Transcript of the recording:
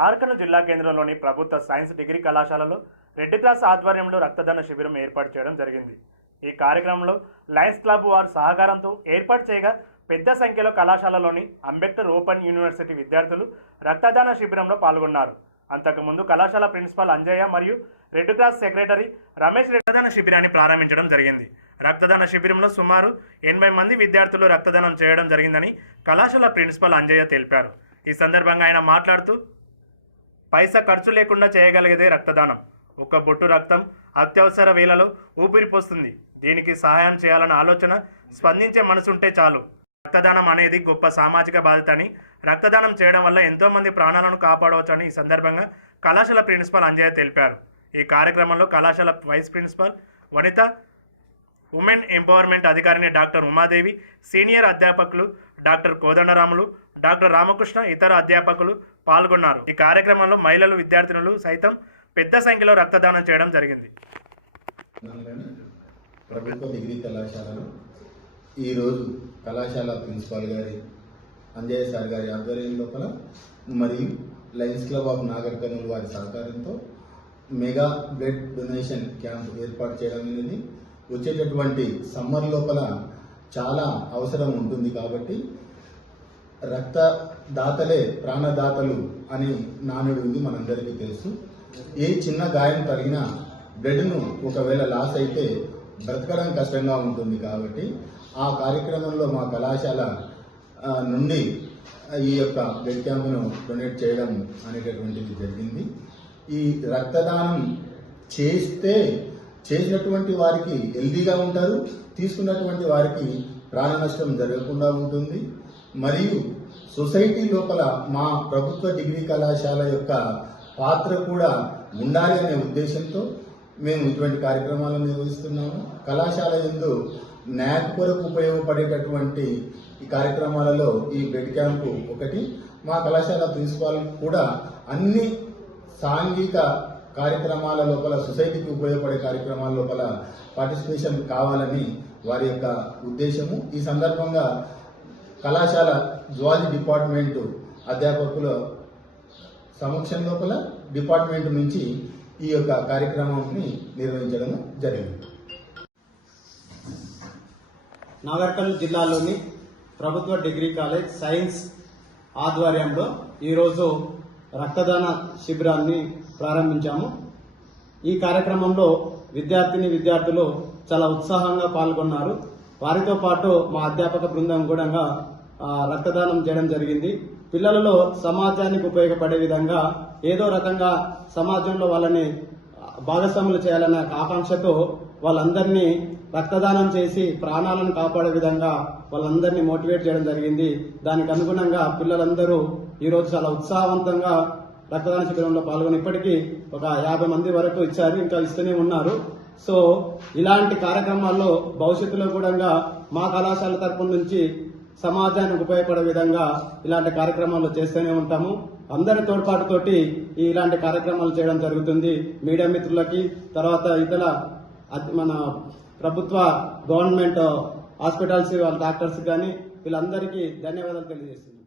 నార్కల్ జిల్లా కేంద్రంలోని ప్రభుత్వ సైన్స్ డిగ్రీ కళాశాలలో రెడ్ క్రాస్ ఆధ్వర్యంలో రక్తదాన శిబిరం ఏర్పాటు చేయడం జరిగింది. ఈ కార్యక్రమంలో లయన్స్ క్లబ్ వారి సహకారంతో ఏర్పాటు చేయగా పెద్ద సంఖ్యలో కళాశాలలోని అంబేద్కర్ ఓపెన్ యూనివర్సిటీ విద్యార్థులు రక్తదాన శిబిరంలో పాల్గొన్నారు. అంతకుముందు కళాశాల ప్రిన్సిపాల్ అంజయ్య మరియు రెడ్ క్రాస్ సెక్రటరీ రమేష్ రక్తదాన శిబిరాన్ని ప్రారంభించడం జరిగింది. రక్తదాన శిబిరంలో సుమారు 80 మంది విద్యార్థులు రక్తదానం చేయడం జరిగిందని కళాశాల ప్రిన్సిపాల్ అంజయ్య తెలిపారు. ఈ సందర్భంగా ఆయన మాట్లాడుతూ పైసా ఖర్చు లేకుండా చేయగలిగేదే రక్తదానం. ఒక బొట్టు రక్తం అత్యవసర వేళలో ఊపిరిపోస్తుంది. దీనికి సహాయం చేయాలన్న ఆలోచన, స్పందించే మనసుంటే చాలు. రక్తదానం అనేది గొప్ప సామాజిక బాధ్యత అని, రక్తదానం చేయడం వల్ల ఎంతో మంది ప్రాణాలను కాపాడవచ్చని ఈ సందర్భంగా కళాశాల ప్రిన్సిపాల్ అంజయ్య తెలిపారు. ఈ కార్యక్రమంలో కళాశాల వైస్ ప్రిన్సిపాల్ వనిత, ఉమెన్ ఎంపవర్మెంట్ అధికారిని డాక్టర్ ఉమాదేవి, సీనియర్ అధ్యాపకులు డాక్టర్ కోదండరాములు, డాక్టర్ రామకృష్ణ, ఇతర అధ్యాపకులు పాల్గొన్నారు. ఈ కార్యక్రమంలో మహిళలు, విద్యార్థినులు సైతం పెద్ద సంఖ్యలో రక్తదానం చేయడం జరిగింది. ప్రభుత్వ డిగ్రీ కళాశాలలో ఈరోజు కళాశాల ప్రిన్సిపాల్ గారి అంజయ్య సార్ గారి ఆధ్వర్యం లోపల మరియు Lions club of Nagar Kurnool వారి సహకారంతో మెగా బ్లడ్ డొనేషన్ క్యాంప్ ఏర్పాటు చేయడం అనేది వచ్చేటటువంటి సమ్మర్ లోపల చాలా అవసరం ఉంటుంది. కాబట్టి రక్తదాతలే ప్రాణదాతలు అని నానుడు ఉంది, మనందరికీ తెలుసు. ఏ చిన్న గాయం తగిలినా బ్లడ్ను ఒకవేళ లాస్ అయితే బ్రతకడం కష్టంగా ఉంటుంది. కాబట్టి ఆ కార్యక్రమంలో మా కళాశాల నుండి ఈ యొక్క బ్లడ్ క్యాంపును డొనేట్ చేయడం అనేటటువంటిది జరిగింది. ఈ రక్తదానం చేసినటువంటి వారికి హెల్దీగా ఉంటారు, తీసుకున్నటువంటి వారికి ప్రాణ నష్టం జరగకుండా ఉంటుంది. మరియు సొసైటీ లోపల మా ప్రభుత్వ డిగ్రీ కళాశాల యొక్క పాత్ర కూడా ఉండాలి అనే ఉద్దేశంతో మేము ఇటువంటి కార్యక్రమాలను నిర్వహిస్తున్నాము. కళాశాల యందు న్యాక్ కొరకు ఉపయోగపడేటటువంటి ఈ కార్యక్రమాలలో ఈ బ్లడ్ క్యాంపు ఒకటి. మా కళాశాల ప్రిన్సిపాల్ కూడా అన్ని సాంఘిక కార్యక్రమాల లోపల, సొసైటీకి ఉపయోగపడే కార్యక్రమాల లోపల పార్టిసిపేషన్ కావాలని వారి యొక్క ఉద్దేశము. ఈ సందర్భంగా కళాశాల జువాలజీ డిపార్ట్మెంటు అధ్యాపకుల సమక్షం లోపల డిపార్ట్మెంట్ నుంచి ఈ యొక్క కార్యక్రమాన్ని నిర్వహించడం జరిగింది. నాగర్కర్నూలు జిల్లాలోని ప్రభుత్వ డిగ్రీ కాలేజ్ సైన్స్ ఆధ్వర్యంలో ఈరోజు రక్తదాన శిబిరాన్ని ప్రారంభించాము. ఈ కార్యక్రమంలో విద్యార్థులు చాలా ఉత్సాహంగా పాల్గొన్నారు. వారితో పాటు మా అధ్యాపక బృందం కూడా రక్తదానం చేయడం జరిగింది. పిల్లలలో సమాజానికి ఉపయోగపడే విధంగా ఏదో రకంగా సమాజంలో వాళ్ళని భాగస్వాములు చేయాలనే ఆకాంక్షతో వాళ్ళందరినీ రక్తదానం చేసి ప్రాణాలను కాపాడే విధంగా వాళ్ళందరినీ మోటివేట్ చేయడం జరిగింది. దానికి అనుగుణంగా పిల్లలందరూ ఈరోజు చాలా ఉత్సాహవంతంగా రక్తదాన శిబిరంలో పాల్గొని ఇప్పటికీ ఒక 50 మంది వరకు ఇచ్చారు, ఇంకా ఇస్తూనే ఉన్నారు. సో ఇలాంటి కార్యక్రమాల్లో భవిష్యత్తులో కూడా మా కళాశాల తరపు నుంచి సమాజానికి ఉపయోగపడే విధంగా ఇలాంటి కార్యక్రమాలు చేస్తూనే ఉంటాము. అందరి తోడ్పాటుతోటి ఇలాంటి కార్యక్రమాలు చేయడం జరుగుతుంది. మీడియా మిత్రులకి, తర్వాత ఇతర మన ప్రభుత్వ గవర్నమెంట్ హాస్పిటల్స్ వాళ్ళ డాక్టర్స్ కానీ వీళ్ళందరికీ ధన్యవాదాలు తెలియజేస్తుంది.